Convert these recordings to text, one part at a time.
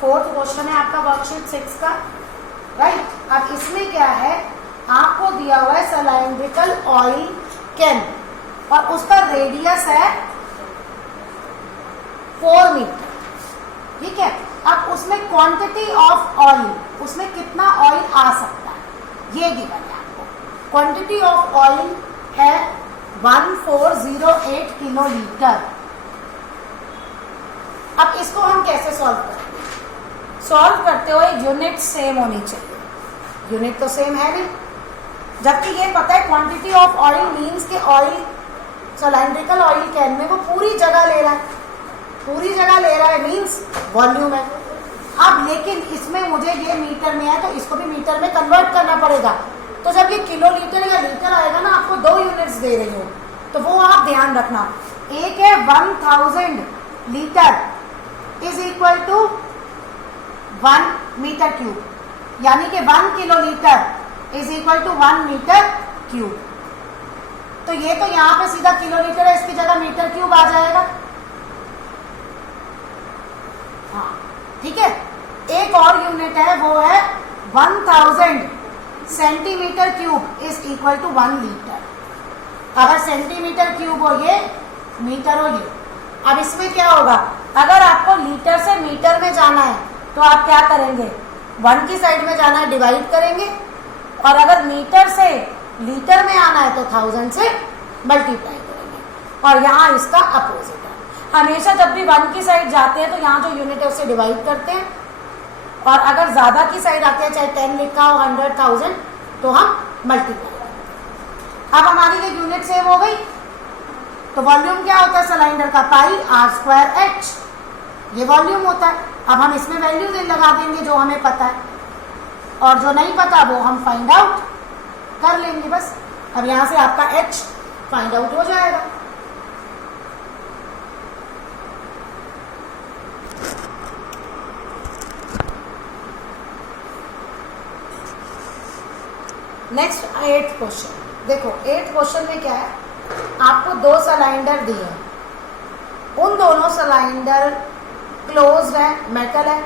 Fourth question है आपका worksheet 6 का, राइट। अब इसमें क्या है, आपको दिया हुआ है सिलेंड्रिकल ऑयल कैन और उसका रेडियस है 4 मीटर, ठीक है। अब उसमें क्वांटिटी ऑफ ऑयल, उसमें कितना ऑयल आ सकता है ये गिवन है आपको। क्वांटिटी ऑफ ऑयल है 1408 किलोलीटर। अब इसको हम कैसे सॉल्व करेंगे? सॉल्व करते हुए यूनिट सेम होनी चाहिए, यूनिट तो सेम है नहीं, जबकि ये पता है क्वांटिटी ऑफ ऑयल मीन्स के ऑयल सिलेंड्रिकल ऑयल कैन में वो पूरी जगह ले रहा है, पूरी जगह ले रहा है मीन्स वॉल्यूम है। अब लेकिन इसमें मुझे ये मीटर में है तो इसको भी मीटर में कन्वर्ट करना पड़ेगा। तो जब ये किलोलीटर या लीटर आएगा ना, आपको 2 यूनिट्स दे रही हूँ, तो वो आप ध्यान रखना। एक है 1000 litre is equal to 1 metre cube, यानी कि 1 kilolitre is equal to 1 metre cube. तो ये तो यहाँ पे सीधा किलोलीटर है, इसकी जगह मीटर क्यूब आ जाएगा। हाँ ठीक है। एक और यूनिट है, वो है 1000 centimetre cube is equal to 1 litre. अगर सेंटीमीटर क्यूब हो ये, मीटर हो ये। अब इसमें क्या होगा, अगर आपको लीटर से मीटर में जाना है तो आप क्या करेंगे, 1 की साइड में जाना है, डिवाइड करेंगे, और अगर मीटर से लीटर में आना है तो 1000 से मल्टीप्लाई करेंगे। और यहाँ इसका अपोजिट है, हमेशा जब भी 1 की साइड जाते हैं तो यहाँ जो यूनिट है उससे डिवाइड करते हैं, और अगर ज्यादा की साइड आते हैं, चाहे 10 लिखा हो, 100, 1000, तो हम मल्टीप्लाई करते हैं। अब हमारी ये यूनिट सेव हो गई, तो वॉल्यूम क्या होता है सिलेंडर का, पाई r²h, ये वॉल्यूम होता है। अब हम इसमें वैल्यू लगा देंगे जो हमें पता है, और जो नहीं पता वो हम फाइंड आउट कर लेंगे बस। अब यहां से आपका h फाइंड आउट हो जाएगा। नेक्स्ट 8th क्वेश्चन देखो। 8th क्वेश्चन में क्या है, आपको 2 सिलेंडर दिए हैं, उन दोनों सिलेंडर क्लोज्ड है, मेटल है,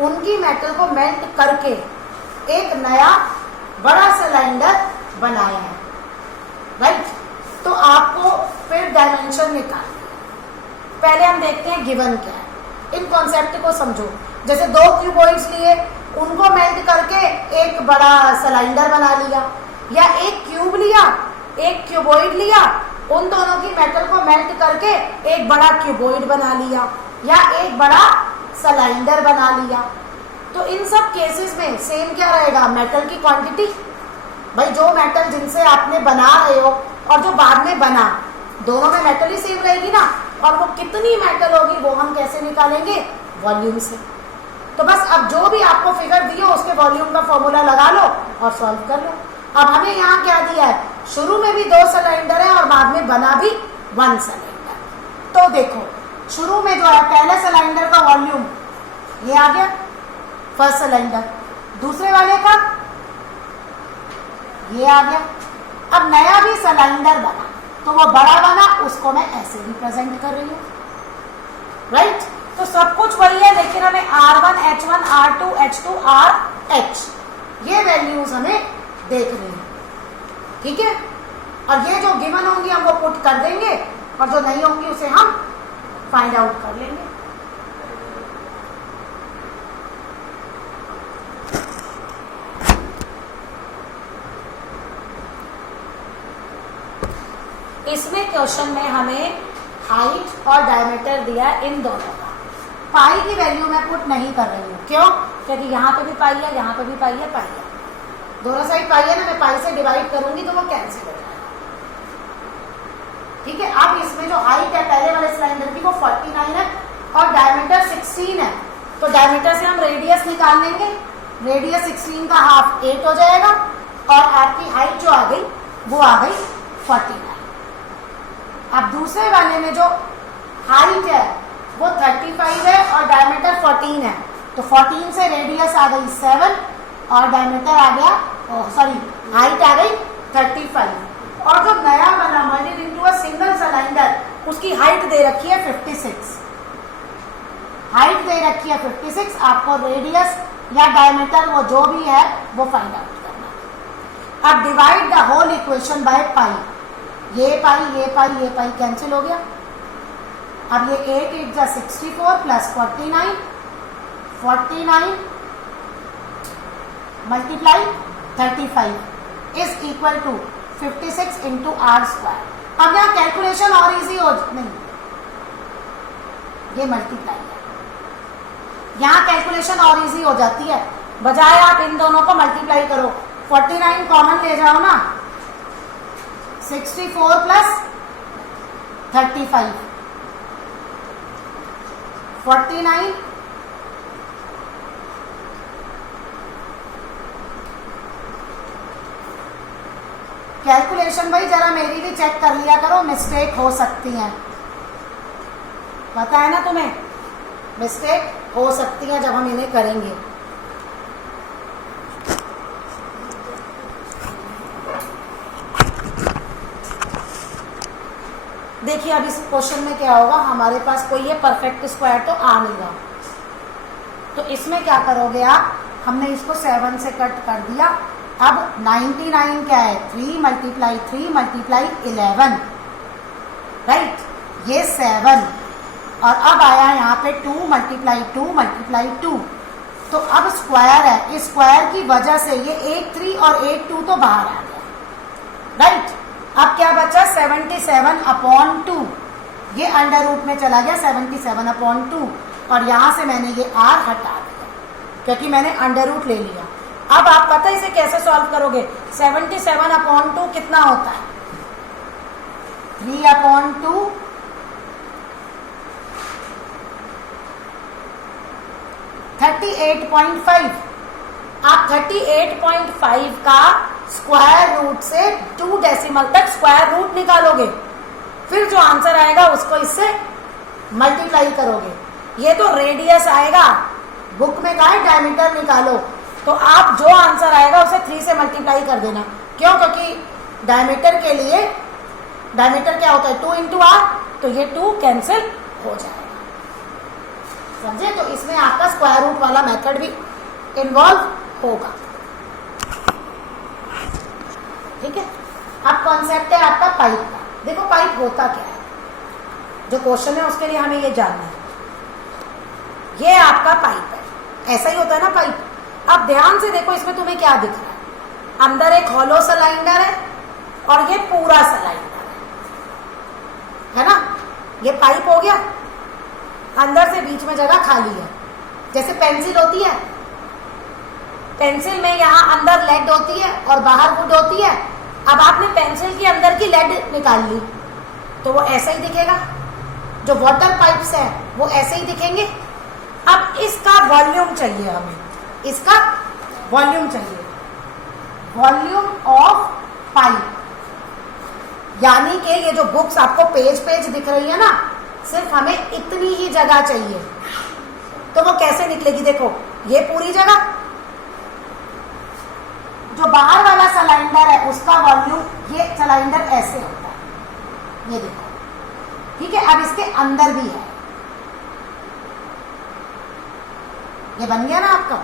उनकी मेटल को मेल्ट करके एक नया बड़ा सिलेंडर बनाया है, राइट। तो आपको फिर डायमेंशन निकालना है। पहले हम देखते हैं गिवन क्या है, इन कॉन्सेप्ट को समझो। जैसे 2 क्यूबॉइड्स लिए, उनको मेल्ट करके एक बड़ा सिलेंडर बना लिया, या एक क्यूब लिया, एक क्यूबॉइड लिया, उन दोनों की मेटल को मेल्ट करके एक बड़ा क्यूबॉइड बना लिया, या एक बड़ा सिलेंडर बना लिया। तो इन सब केसेस में सेम क्या रहेगा, मेटल की क्वांटिटी। भाई जो मेटल जिनसे आपने बना रहे हो और जो बाद में बना, दोनों में मेटल ही सेम रहेगी ना, और वो कितनी मेटल होगी वो हम कैसे निकालेंगे, वॉल्यूम से। तो बस अब जो भी आपको फिगर दिए उसके वॉल्यूम का फॉर्मूला लगा लो और सॉल्व कर लो। अब हमें यहाँ क्या दिया है, शुरू में भी 2 सिलेंडर है और बाद में बना भी 1 सिलेंडर। तो देखो शुरू में जो है पहले सिलेंडर का वॉल्यूम ये आ गया, फर्स्ट सिलेंडर, दूसरे वाले का ये आ गया। अब नया भी सिलेंडर बना तो वो बड़ा बना, उसको मैं ऐसे रिप्रेजेंट कर रही हूँ, राइट। तो सब कुछ वही है, लेकिन हमें R1, H1, R2, H2, RH ये वैल्यूज हमें देख रही है, ठीक है। और ये जो गिवन होंगी हम वो पुट कर देंगे, और जो नहीं होंगी उसे हम फाइंड आउट कर लेंगे। इसमें क्वेश्चन में हमें हाइट और डायमीटर दिया इन दोनों का। पाई की वैल्यू मैं पुट नहीं कर रही हूँ, क्यों, क्योंकि यहाँ पे भी पाई है, यहाँ पे भी पाई है, पाई है, दोनों साइड पाई है ना, मैं पाई से डिवाइड करूंगी तो वो कैंसिल हो जाएगा, ठीक है। अब इसमें जो हाइट है पहले वाले सिलेंडर की वो 49 है और डायमीटर 16 है, तो डायमीटर से हम रेडियस निकाल लेंगे, रेडियस 16 का हाफ 8 हो जाएगा, और आपकी हाइट जो आ गई वो आ गई 49। अब दूसरे वाले में जो हाइट है वो 35 है और डायमीटर 14 है, तो 14 से रेडियस आ गई 7 और डायमीटर आ गया, सॉरी हाइट आ गई 35। और जो नया बना मल्टीड इनटू सिंगल सिलेंडर, उसकी हाइट दे रखी है 56, हाइट दे दे रखी है 56, आपको रेडियस या डायमीटर वो जो भी है वो फाइंड आउट करना। अब divide the whole equation by pi, ये पाई कैंसिल हो गया। अब ये 8 8 जा 64 plus 49 multiply 35 is equal to 56 into R square. अब यहाँ कैलकुलेशन और इजी हो नहीं, ये मल्टीप्लाई है, यहाँ कैलकुलेशन और इजी हो जाती है, बजाय आप इन दोनों को मल्टीप्लाई करो। 49 कॉमन ले जाओ ना, 64 प्लस 35 49 कैलकुलेशन भाई जरा मेरी भी चेक कर लिया करो, मिस्टेक हो सकती है, पता है ना तुम्हें, मिस्टेक हो सकती है जब हम इन्हें करेंगे। देखिए अब इस क्वेश्चन में क्या होगा, हमारे पास कोई ये परफेक्ट स्क्वायर तो आ नहीं रहा, तो इसमें क्या करोगे आप, हमने इसको 7 से कट कर दिया। अब 99 क्या है, 3 मल्टीप्लाई 11, राइट, ये 7, और अब आया यहाँ पे 2 मल्टीप्लाई 2, तो अब स्क्वायर है, इस स्क्वायर की वजह से ये 8 3 और 8 2 तो बाहर आ गया, राइट। अब क्या बचा, 77/2, ये अंडर रूट में चला गया 77/2, और यहां से मैंने ये r हटा दिया क्योंकि मैंने अंडर रूट ले लिया। अब आप पता है इसे कैसे सॉल्व करोगे, 77/2 कितना होता है, 3/2 38.5। आप 38.5 का स्क्वायर रूट से 2 डेसिमल तक स्क्वायर रूट निकालोगे, फिर जो आंसर आएगा उसको इससे मल्टीप्लाई करोगे। ये तो रेडियस आएगा, बुक में कहा है डायमीटर निकालो, तो आप जो आंसर आएगा उसे 3 से मल्टीप्लाई कर देना। क्यों, क्योंकि डायमीटर के लिए, डायमीटर क्या होता है 2 इंटू आर, तो ये 2 कैंसिल हो जाएगा, समझे। तो इसमें आपका स्क्वायर रूट वाला मेथड भी इन्वॉल्व होगा, ठीक है। अब कॉन्सेप्ट है आपका पाइप का। देखो पाइप होता क्या है, जो क्वेश्चन है उसके लिए हमें ये जानना है। ये आपका पाइप है, ऐसा ही होता है ना पाइप। अब ध्यान से देखो, इसमें तुम्हें क्या दिख रहा है, अंदर एक हॉलो सिलेंडर है और ये पूरा सिलेंडर है ना। ये पाइप हो गया, अंदर से बीच में जगह खाली है, जैसे पेंसिल होती है, पेंसिल में यहाँ अंदर लेड होती है और बाहर वुड होती है। अब आपने पेंसिल के अंदर की लेड निकाल ली तो वो ऐसा ही दिखेगा, जो वाटर पाइप्स है वो ऐसे ही दिखेंगे। अब इसका वॉल्यूम चाहिए हमें, इसका वॉल्यूम चाहिए, वॉल्यूम ऑफ पाइप, यानी कि ये जो बुक्स आपको पेज पेज दिख रही है ना, सिर्फ हमें इतनी ही जगह चाहिए। तो वो कैसे निकलेगी, देखो ये पूरी जगह, जो बाहर वाला सिलेंडर है उसका वॉल्यूम, ये सिलेंडर ऐसे होता है, ये देखो, ठीक है। अब इसके अंदर भी है, ये बन गया ना आपका,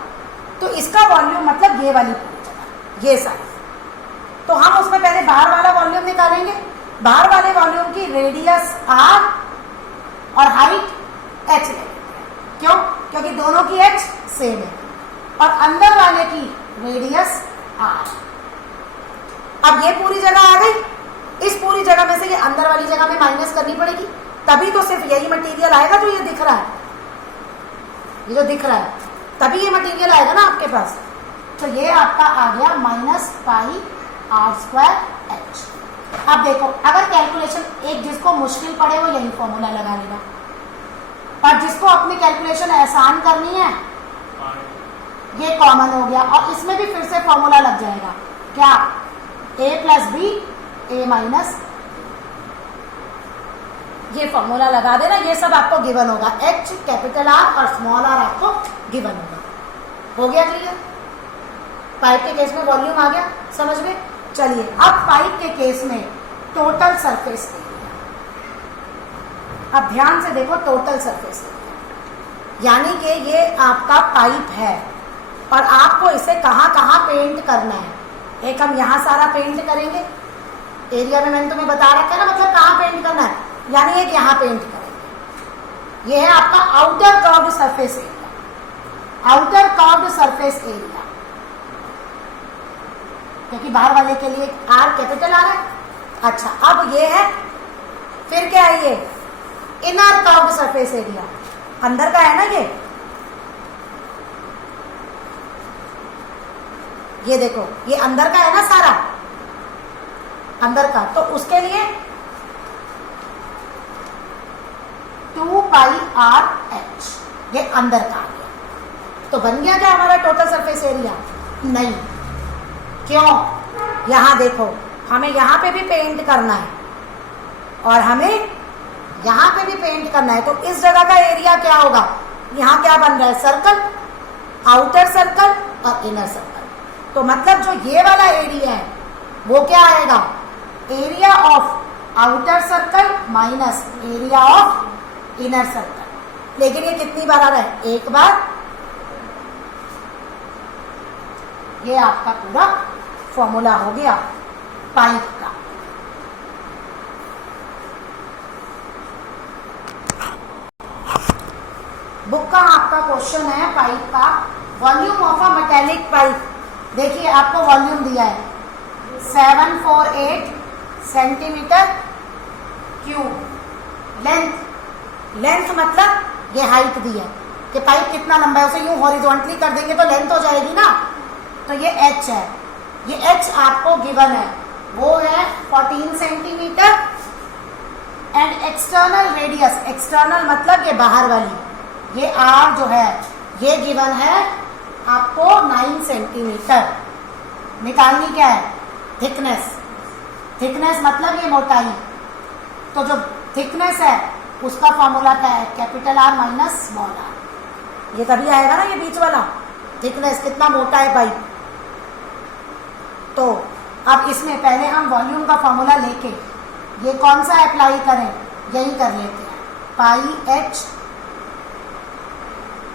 तो इसका वॉल्यूम मतलब ये वाली पूरी जगह, ये साइज। तो हम उसमें पहले बाहर वाला वॉल्यूम निकालेंगे। बाहर वाले वॉल्यूम की रेडियस r और हाइट h लेंगे, क्यों, क्योंकि दोनों की h सेम है, और अंदर वाले की रेडियस r। अब ये पूरी जगह आ गई, इस पूरी जगह में से ये अंदर वाली जगह में माइनस करनी पड़ेगी, तभी तो सिर्फ यही मटेरियल आएगा जो ये दिख रहा है, ये जो दिख रहा है, तभी ये मटेरियल आएगा ना आपके पास। तो ये आपका आ गया -πr²h। अब देखो, अगर कैलकुलेशन एक जिसको मुश्किल पड़े वो यही फॉर्मूला लगा लेगा, और जिसको अपनी कैलकुलेशन आसान करनी है ये कॉमन हो गया, और इसमें भी फिर से फॉर्मूला लग जाएगा, क्या, a + b a-, ये फॉर्मूला लगा देना, ये सब आपको गिवन होगा, h, कैपिटल R और स्मॉल r आपको गिवन होगा। हो गया क्लियर, पाइप के केस में वॉल्यूम आ गया समझ में। चलिए अब पाइप के केस में टोटल सरफेस, अब ध्यान से देखो, टोटल सरफेस यानी कि ये आपका पाइप है और आपको इसे कहाँ कहाँ पेंट करना है। एक हम यहाँ सारा पेंट करेंगे, एरिया में मैंने तुम्हें बता रखा है ना, मतलब कहाँ पेंट करना है, यानी एक यहाँ पेंट करेंगे। ये है आपका outer curved surface area, outer curved surface area, क्योंकि बाहर वाले के लिए आर कैपिटल आ रहा है। अच्छा, अब ये है, फिर क्या है, ये इनर कर्व्ड सरफेस एरिया, अंदर का है ना ये देखो, ये अंदर का है ना सारा, अंदर का, तो उसके लिए 2 पाई आर एच, ये अंदर का आ गया। तो बन गया क्या हमारा टोटल सरफेस एरिया? नहीं। क्यों? यहां देखो, हमें यहां पे भी पेंट करना है और हमें यहां पे भी पेंट करना है, तो इस जगह का एरिया क्या होगा? यहां क्या बन रहा है? सर्कल, आउटर सर्कल और इनर सर्कल। तो मतलब जो ये वाला एरिया है वो क्या आएगा? Area of outer circle minus area of inner circle. लेकिन ये कितनी बार आ रहा है? एक बार। ये आपका पूरा फॉर्मूला हो गया पाइप का। बुक का आपका क्वेश्चन है पाइप का, volume of a metallic pipe. देखिए आपको वॉल्यूम दिया है 748 सेंटीमीटर क्यूब। लेंथ मतलब ये हाइट दी है कि पाइप कितना लंबा है, उसे यूं हॉरिजॉन्टली कर देंगे तो लेंथ हो जाएगी ना, तो ये h है। ये h आपको गिवन है, वो है 14 centimetre and external radius, external मतलब ये बाहर वाली, ये r जो है ये गिवन है आपको 9 सेंटीमीटर। निकालनी क्या है? थिकनेस। थिकनेस मतलब ये मोटाई, तो जो थिकनेस है उसका फॉर्मूला क्या है? Capital R minus small r। ये तभी आएगा ना ये बीच वाला, थिकनेस कितना मोटा है पाइप। तो अब इसमें पहले हम वॉल्यूम का फॉर्मूला लेके ये कौन सा अप्लाई करें, यही कर लेते हैं। Pi h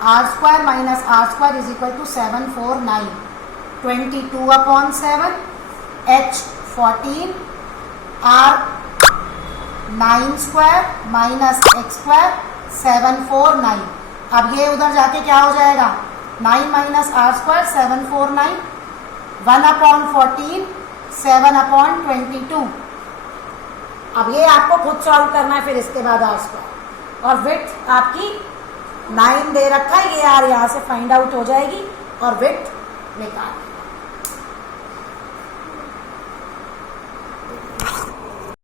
R square minus R square is equal to 749, 22/7, h 14, r 9 square minus x square 749। अब ये उधर जाके क्या हो जाएगा? 9 माइनस आर स्क्वायर 749, 1/14, 7/22। अब ये आपको खुद सॉल्व करना है, फिर इसके बाद आर स्क्वायर, और विड्थ आपकी 9 दे रखा है, ये आर यहाँ से फाइंड आउट हो जाएगी और विड्थ निकाल।